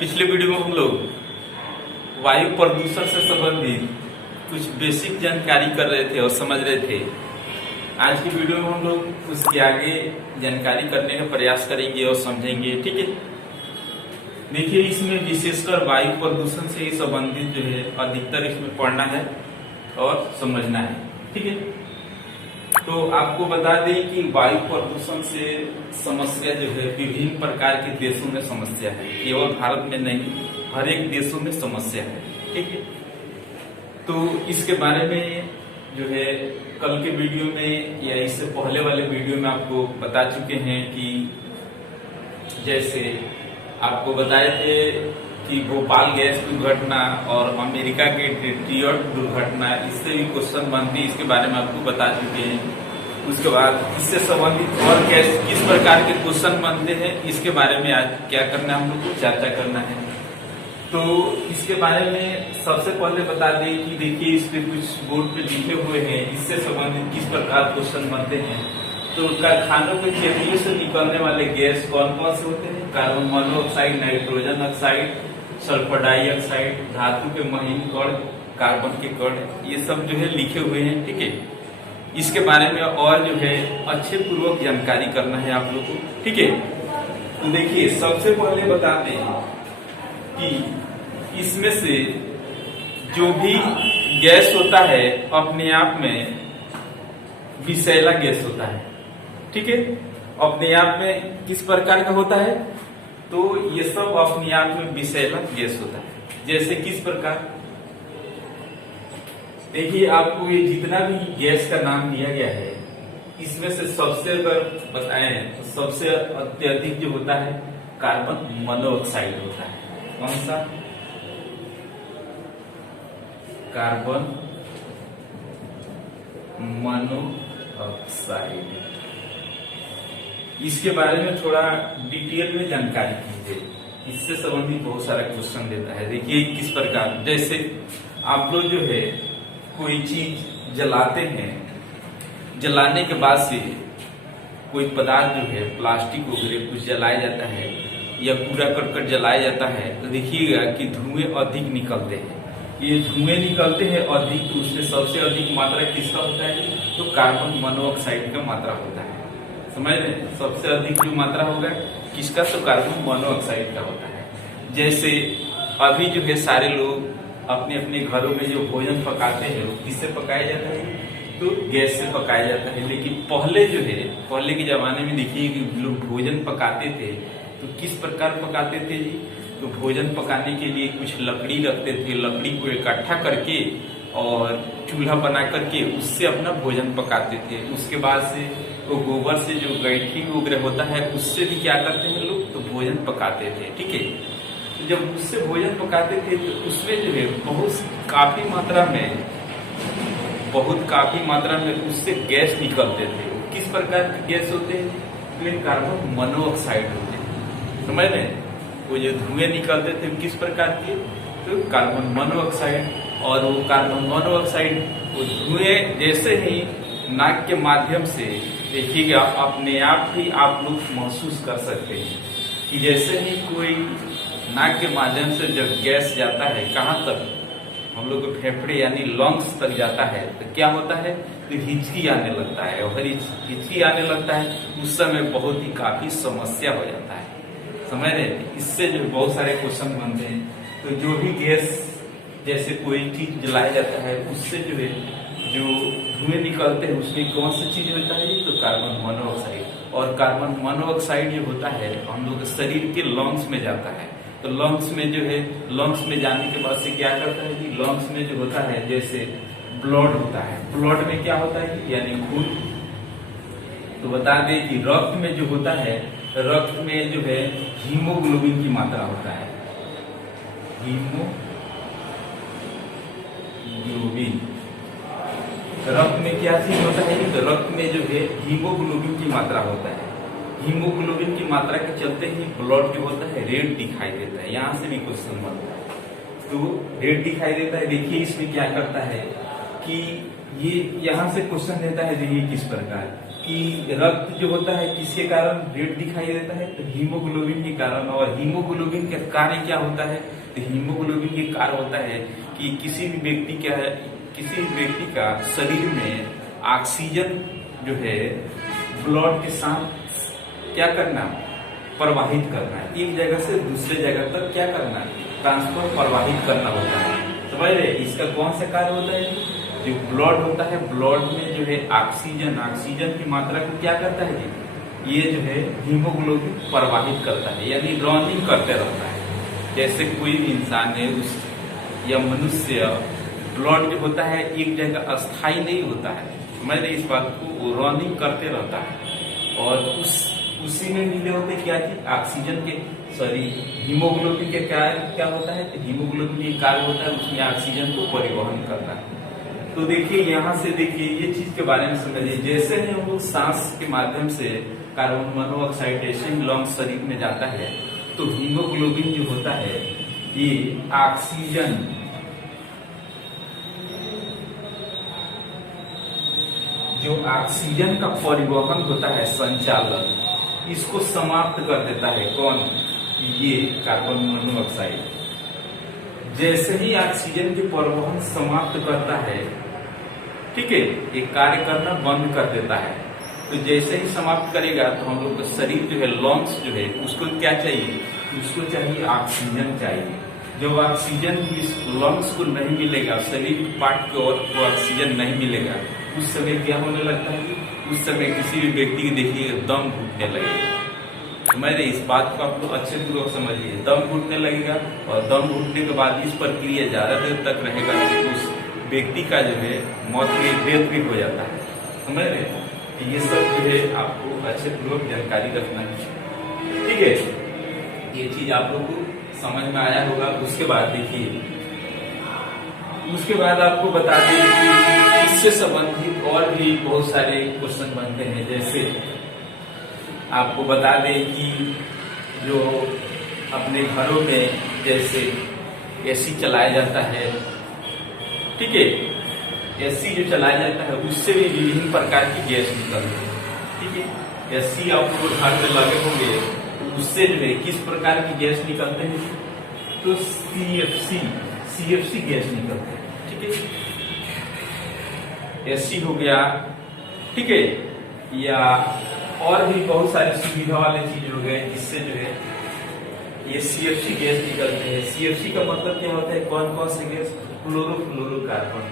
पिछले वीडियो में हम लोग वायु प्रदूषण से संबंधित कुछ बेसिक जानकारी कर रहे थे और समझ रहे थे। आज की वीडियो में हम लोग उसके आगे जानकारी करने का प्रयास करेंगे और समझेंगे। ठीक है, देखिए इसमें विशेषकर वायु प्रदूषण से ही संबंधित जो है अधिकतर इसमें पढ़ना है और समझना है। ठीक है, तो आपको बता दें कि वायु प्रदूषण से समस्या जो है विभिन्न प्रकार के देशों में समस्या है, केवल भारत में नहीं, हर एक देशों में समस्या है। ठीक है, तो इसके बारे में जो है कल के वीडियो में या इससे पहले वाले वीडियो में आपको बता चुके हैं कि जैसे आपको बताए थे कि भोपाल गैस दुर्घटना और अमेरिका के डेट्रॉयट दुर्घटना, इससे भी क्वेश्चन बनती है, इसके बारे में आपको बता चुके हैं। उसके बाद इससे संबंधित और किस प्रकार के क्वेश्चन बनते हैं, इसके बारे में आज क्या करना है, हम लोग को चर्चा करना है। तो इसके बारे में सबसे पहले बता दें कि देखिए इस पे कुछ बोर्ड पे लिखे हुए हैं, इससे संबंधित किस प्रकार क्वेश्चन बनते हैं। तो कारखानों के खेतों से निकलने वाले गैस कौन कौन से होते हैं? Carbon monoxide, nitrogen oxide, sulphur dioxide, धातु के महीन कण, कार्बन के कण, ये सब जो है लिखे हुए हैं। ठीक है, इसके बारे में और जो है अच्छे पूर्वक जानकारी करना है आप लोगों को। ठीक है, तो देखिए सबसे पहले बताते हैं कि इसमें से जो भी गैस होता है अपने आप में विषैला गैस होता है। ठीक है, अपने आप में किस प्रकार का होता है? तो ये सब अपने आप में विषैला गैस होता है। जैसे किस प्रकार? देखिए आपको ये जितना भी गैस का नाम दिया गया है, इसमें से सबसे अगर बताएं तो सबसे अत्यधिक जो होता है कार्बन मोनोऑक्साइड होता है। कौन सा? Carbon monoxide. इसके बारे में थोड़ा डिटेल में जानकारी कीजिए, इससे संबंधित बहुत सारा क्वेश्चन देता है। देखिए किस प्रकार, जैसे आप लोग जो है कोई चीज जलाते हैं, जलाने के बाद से कोई पदार्थ जो है प्लास्टिक वगैरह कुछ जलाया जाता है या कूड़ा करकट जलाया जाता है, तो देखिएगा कि धुएं अधिक निकलते हैं। ये धुएं निकलते हैं अधिक, तो उसमें सबसे अधिक मात्रा किसका होता है? तो कार्बन मोनोऑक्साइड का मात्रा होता है। समझ रहे? सबसे अधिक जो मात्रा होगा किसका? तो कार्बन मोनोऑक्साइड का होता है। जैसे अभी जो है सारे लोग अपने अपने घरों में जो भोजन पकाते हैं वो किससे पकाया जाता है? तो गैस से पकाया जाता है। लेकिन पहले जो है, पहले के जमाने में देखिए कि लोग भोजन पकाते थे तो किस प्रकार पकाते थे जी? तो भोजन पकाने के लिए कुछ लकड़ी रखते थे, लकड़ी को इकट्ठा करके और चूल्हा बना करके उससे अपना भोजन पकाते थे। उसके बाद से वो गोबर से जो गैठी वगैरह होता है उससे भी क्या करते हैं लोग? तो भोजन पकाते थे। ठीक है, जब उससे भोजन पकाते थे तो उसमें जो है काफी मात्रा में उससे गैस निकलते थे। वो किस प्रकार के गैस होते हैं? तो कार्बन मोनोऑक्साइड होते हैं। समझ रहे? वो जो धुएं निकलते थे किस प्रकार के? तो कार्बन मोनोऑक्साइड। और वो कार्बन मोनोऑक्साइड वो धुएं जैसे ही नाक के माध्यम से देखिएगा अपने आप ही आप लोग महसूस कर सकते हैं कि जैसे ही कोई नाक के माध्यम से जब गैस जाता है कहाँ तक? हम लोग के फेफड़े यानी लंग्स तक जाता है तो क्या होता है? तो हिचकी आने लगता है, और हिचकी आने लगता है उस समय बहुत ही काफी समस्या हो जाता है। समझ रहे? इससे जो बहुत सारे क्वेश्चन बनते हैं। तो जो भी गैस, जैसे कोई चीज जलाया जाता है उससे जो है जो धुएं निकलते हैं उसमें कौन सी चीज होता है? तो कार्बन मोनोऑक्साइड। और कार्बन मोनोऑक्साइड जो होता है हम लोग शरीर के लंग्स में जाता है। तो लंग्स में जो है, लंग्स में जाने के बाद से क्या करता है कि लंग्स में जो होता है जैसे ब्लड होता है, ब्लड में क्या होता है यानी खून। तो बता दें कि रक्त में जो होता है, रक्त में जो है हीमोग्लोबिन की मात्रा होता है। हीमोग्लोबिन रक्त में क्या चीज होता है? तो रक्त में जो है हीमोग्लोबिन की मात्रा होता है। हीमोग्लोबिन की मात्रा के चलते ही ब्लड जो होता है रेड दिखाई देता है। यहाँ से भी क्वेश्चन बनता है, तो रेड दिखाई देता है। देखिए इसमें क्या करता है कि ये यहाँ से क्वेश्चन देता है, देखिए किस प्रकार कि रक्त जो होता है किसके कारण रेड दिखाई देता है, तो हीमोग्लोबिन के कारण। और हीमोग्लोबिन का कार्य क्या होता है, तो हीमोग्लोबिन के कार्य होता है कि किसी भी व्यक्ति का शरीर में ऑक्सीजन जो है ब्लड के साथ क्या करना, प्रवाहित करना है, एक जगह से दूसरे जगह तक क्या करना, ट्रांसफर, प्रवाहित करना होता है। समझ रहे, इसका कौन सा कार्य होता है, जो ब्लड होता है, ब्लड में जो है ऑक्सीजन की मात्रा को क्या करता है, ये जो है हीमोग्लोबिन प्रवाहित करता है, यानी रनिंग करते रहता है। जैसे कोई भी इंसान है या मनुष्य, ब्लड जो होता है एक जगह अस्थायी नहीं होता है, मैंने इस बात को रनिंग करते रहता है। और उसी में मिले होते क्या चीज, ऑक्सीजन के, सॉरी हीमोग्लोबिन के क्या होता है, तो हीमोग्लोबिन के कार्य होता है उसमें ऑक्सीजन को परिवहन करना है। तो देखिए यहाँ से देखिए ये चीज के बारे में समझिए, जैसे ही हम लोग सांस के माध्यम से कार्बन मोनोऑक्साइड गैस लंग्स शरीर में जाता है, तो हीमोग्लोबिन जो होता है ये ऑक्सीजन का परिवहन होता है, संचालन, इसको समाप्त कर देता है। कौन, ये कार्बन मोनोऑक्साइड। जैसे ही ऑक्सीजन के परिवहन समाप्त करता है, ठीक है, ये कार्य करना बंद कर देता है। तो जैसे ही समाप्त करेगा तो हम लोग का शरीर जो है, लंग्स जो है, उसको क्या चाहिए, उसको चाहिए ऑक्सीजन चाहिए। जब ऑक्सीजन इस लंग्स को नहीं मिलेगा, शरीर के पार्ट को ऑक्सीजन नहीं मिलेगा, उस समय क्या होने लगता है, उस समय किसी भी व्यक्ति की देखिए दम घुटने लगेगा। मैंने इस बात को आप लोग अच्छे पूर्वक समझिए, दम घुटने लगेगा, और दम घुटने के बाद इस प्रक्रिया ज्यादा देर तक रहेगा तो उस व्यक्ति का जो है मौत की डेथ भी हो जाता है। समझ रहे, ये सब जो है आपको अच्छे पूर्वक जानकारी रखना है, ठीक है। ये चीज आप लोग को समझ में आया होगा। उसके बाद देखिए, उसके बाद आपको बता दें कि इससे संबंधित और भी बहुत सारे क्वेश्चन बनते हैं। जैसे आपको बता दें कि जो अपने घरों में जैसे एसी चलाया जाता है, ठीक है, एसी जो चलाया जाता है उससे भी विभिन्न प्रकार की गैस निकलती है, ठीक है। एसी आप लोग घर में लगे होंगे, उससे जो है किस प्रकार की गैस निकलते हैं, तो सीएफसी गैस निकलते हैं, ठीक है। एसी हो गया, ठीक है, या और भी बहुत सारी सुविधा वाले चीज हो गए जिससे जो है ये सीएफसी गैस निकलते हैं। सीएफसी का मतलब क्या होता है, कौन कौन से गैस, क्लोरोफ्लोरोकार्बन,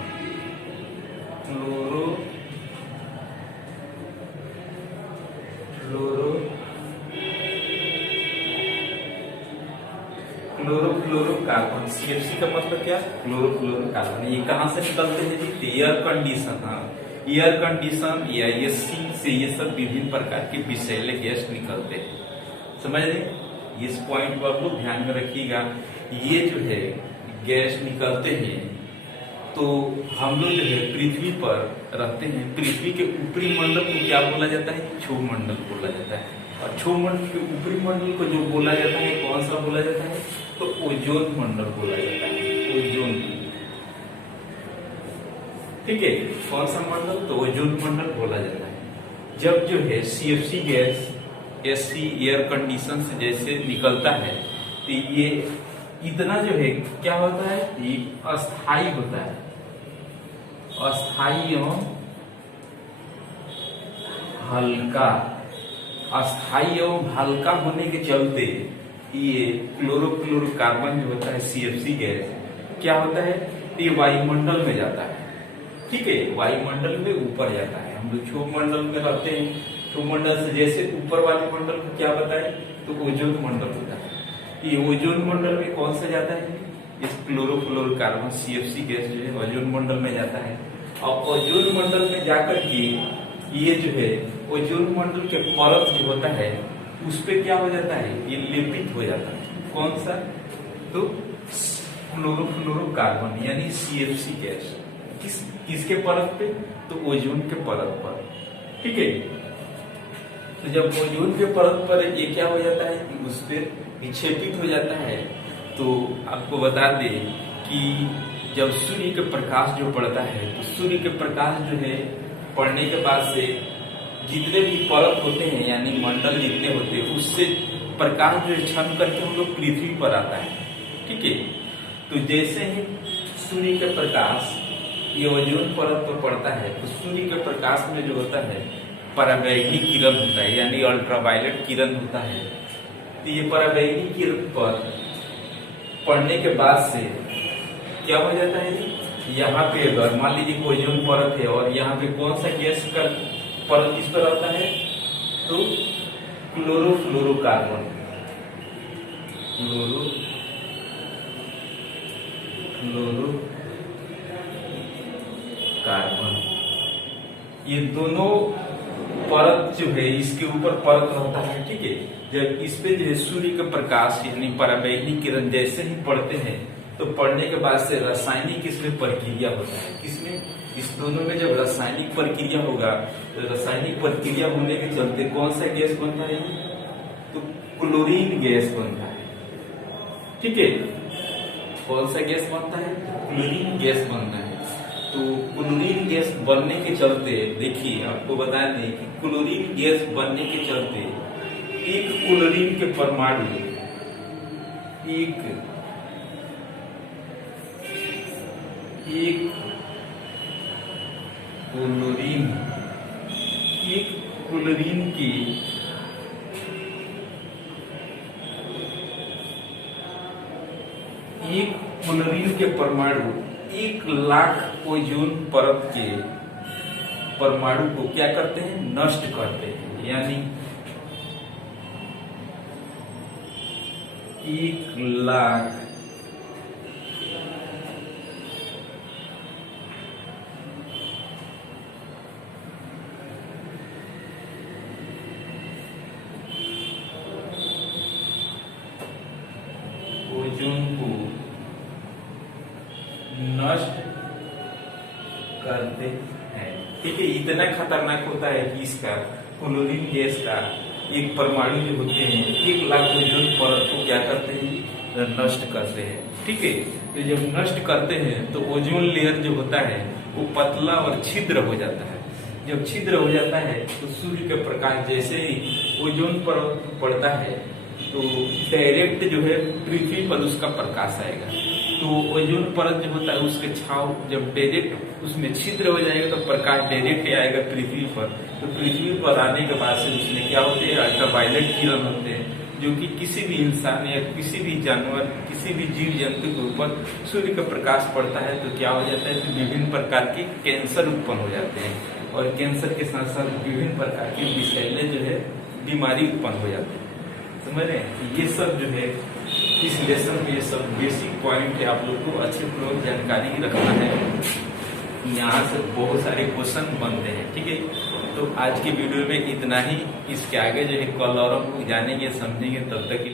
क्लोरोफ्लोरोकार्बन। सीएफसी का मतलब क्या, क्लोरोफ्लोरोकार्बन। ये कहाँ से निकलते हैं जी, एयर कंडीशन, हाँ, एयर कंडीशन या एसी से ये सब विभिन्न प्रकार के विषैले गैस निकलते हैं। समझ रहे, इस पॉइंट को आप लोग ध्यान में रखिएगा। ये जो है गैस निकलते हैं, तो हम लोग जो है पृथ्वी पर रहते हैं, पृथ्वी के ऊपरी मंडल को क्या बोला जाता है, क्षोमंडल बोला जाता है। और क्षोमंडल के ऊपरी मंडल को जो बोला जाता है, कौन सा बोला जाता है, तो ओजोन मंडल बोला जाता है, ओजोन, ठीक है। कौन सा मंडल, तो ओजोन मंडल बोला जाता है। जब जो है CFC gas AC air condition से जैसे निकलता है, तो ये इतना जो है क्या होता है, ये अस्थाई होता है, अस्थाई एवं हल्का। अस्थाई एवं हल्का होने के चलते ये क्लोरोफ्लोरोकार्बन जो होता है, सीएफसी गैस, क्या होता है, ये वायुमंडल में जाता है, ठीक है, वायुमंडल में ऊपर जाता है। हम लोग क्षोभमंडल में रहते हैं, क्षोभमंडल से जैसे ऊपर वाले मंडल को क्या बताए, तो ओजोन मंडल होता है। ये ओजोन मंडल में कौन सा जाता है, इस क्लोरोफ्लोरोकार्बन सीएफसी गैस जो है ओजोन मंडल में जाता है। और ओजोन मंडल में जाकर के ये जो है ओजोन मंडल के परत जो होता है उस पे क्या हो जाता है, ये लेपित हो जाता है। कौन सा, तो क्लोरोफ्लोरोकार्बन यानी सीएफसी गैस। किसके परत पे, तो ओजोन के परत पर, ठीक है। तो जब ओजोन के परत पर ये क्या हो जाता है कि उस पर विक्षेपित हो जाता है, तो आपको बता दें कि जब सूर्य के प्रकाश जो पड़ता है, तो सूर्य के प्रकाश जो है पड़ने के बाद से जितने भी परत होते हैं यानी मंडल जितने होते हैं उससे प्रकाश जो क्षण करके हम लोग पृथ्वी पर आता है। ठीक है, तो जैसे ही सूर्य का प्रकाश ये ओजोन परत पर पड़ता है तो सूर्य के प्रकाश में जो होता है पराबैंगनी किरण होता है यानी अल्ट्रावायलेट किरण होता है। तो ये पराबैंगनी किरण पर पड़ने के बाद से क्या हो जाता है जी, यहाँ पे अगर मान लीजिए ओजोन परत है और यहाँ पे कौन सा गैस का परत किस पर आता है तो क्लोरोफ्लोरोकार्बन, कार्बन, ये दोनों परत जो है इसके ऊपर परत रहता है। ठीक है, जब इस पे जो है सूर्य का प्रकाश यानी पराबैंगनी किरण जैसे ही पड़ते हैं तो पड़ने के बाद से रासायनिक इसमें प्रक्रिया होता है। किसमें, इस दोनों में जब रासायनिक प्रक्रिया होगा तो रासायनिक प्रक्रिया होने के चलते कौन सा गैस बनता है तो क्लोरीन गैस बनता है। ठीक है, कौन सा गैस बनता है क्लोरीन गैस बनता है। तो क्लोरीन गैस बनने के चलते देखिए आपको बता दें कि क्लोरीन गैस बनने के चलते एक क्लोरीन के परमाणु एक क्लोरीन की एक क्लोरीन के परमाणु 1,00,000 ओजोन परत के परमाणु को क्या करते हैं नष्ट करते हैं यानी 1,00,000 ओजोन को नष्ट करते हैं। ठीक है, इतना खतरनाक होता है कि इसका क्लोरीन गैस का एक परमाणु जो होते हैं 1,00,000 ओजोन परत को क्या करते हैं नष्ट करते हैं। ठीक है, तो जब नष्ट करते हैं तो ओजोन लेयर जो होता है वो पतला और छिद्र हो जाता है। जब छिद्र हो जाता है तो सूर्य का प्रकाश जैसे ही ओजोन पर पड़ता है तो डायरेक्ट जो है पृथ्वी पर उसका प्रकाश आएगा। तो ओजोन परत जो होता है उसके छाव जब डायरेक्ट उसमें छिद्र हो जाएगा तो प्रकाश डायरेक्ट आएगा पृथ्वी पर। तो पृथ्वी पर आने के बाद से उसमें क्या होते हैं अल्ट्रावायलेट किरण होते हैं जो कि किसी भी इंसान या किसी भी जानवर किसी भी जीव जंतु के ऊपर सूर्य का प्रकाश पड़ता है तो क्या हो जाता है तो विभिन्न प्रकार के कैंसर उत्पन्न हो जाते हैं और कैंसर के साथ साथ विभिन्न प्रकार की विषैले जो है बीमारी उत्पन्न हो जाती है। समझ रहे हैं, ये सब जो है इस लेसन में ये सब बेसिक पॉइंट है, आप लोग को अच्छे पूर्वक जानकारी रखना है। यहाँ से बहुत सारे क्वेश्चन बनते हैं। ठीक है, तो आज की वीडियो में इतना ही। इसके आगे जो है कल और हम जानेंगे समझेंगे, तब तक